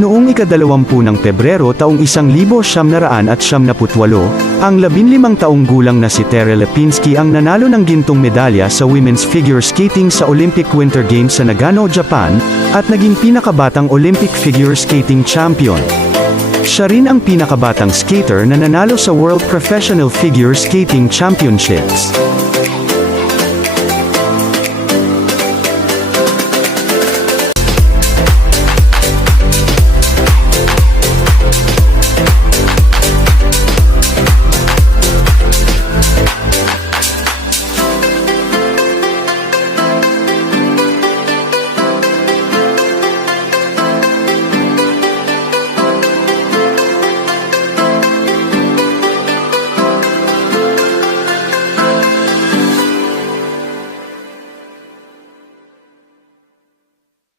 Noong ika-20 ng Pebrero taong 1978, ang 15 taong gulang na si Tere Lipinski ang nanalo ng gintong medalya sa women's figure skating sa Olympic Winter Games sa Nagano, Japan, at naging pinakabatang Olympic figure skating champion. Siya rin ang pinakabatang skater na nanalo sa World Professional Figure Skating Championships.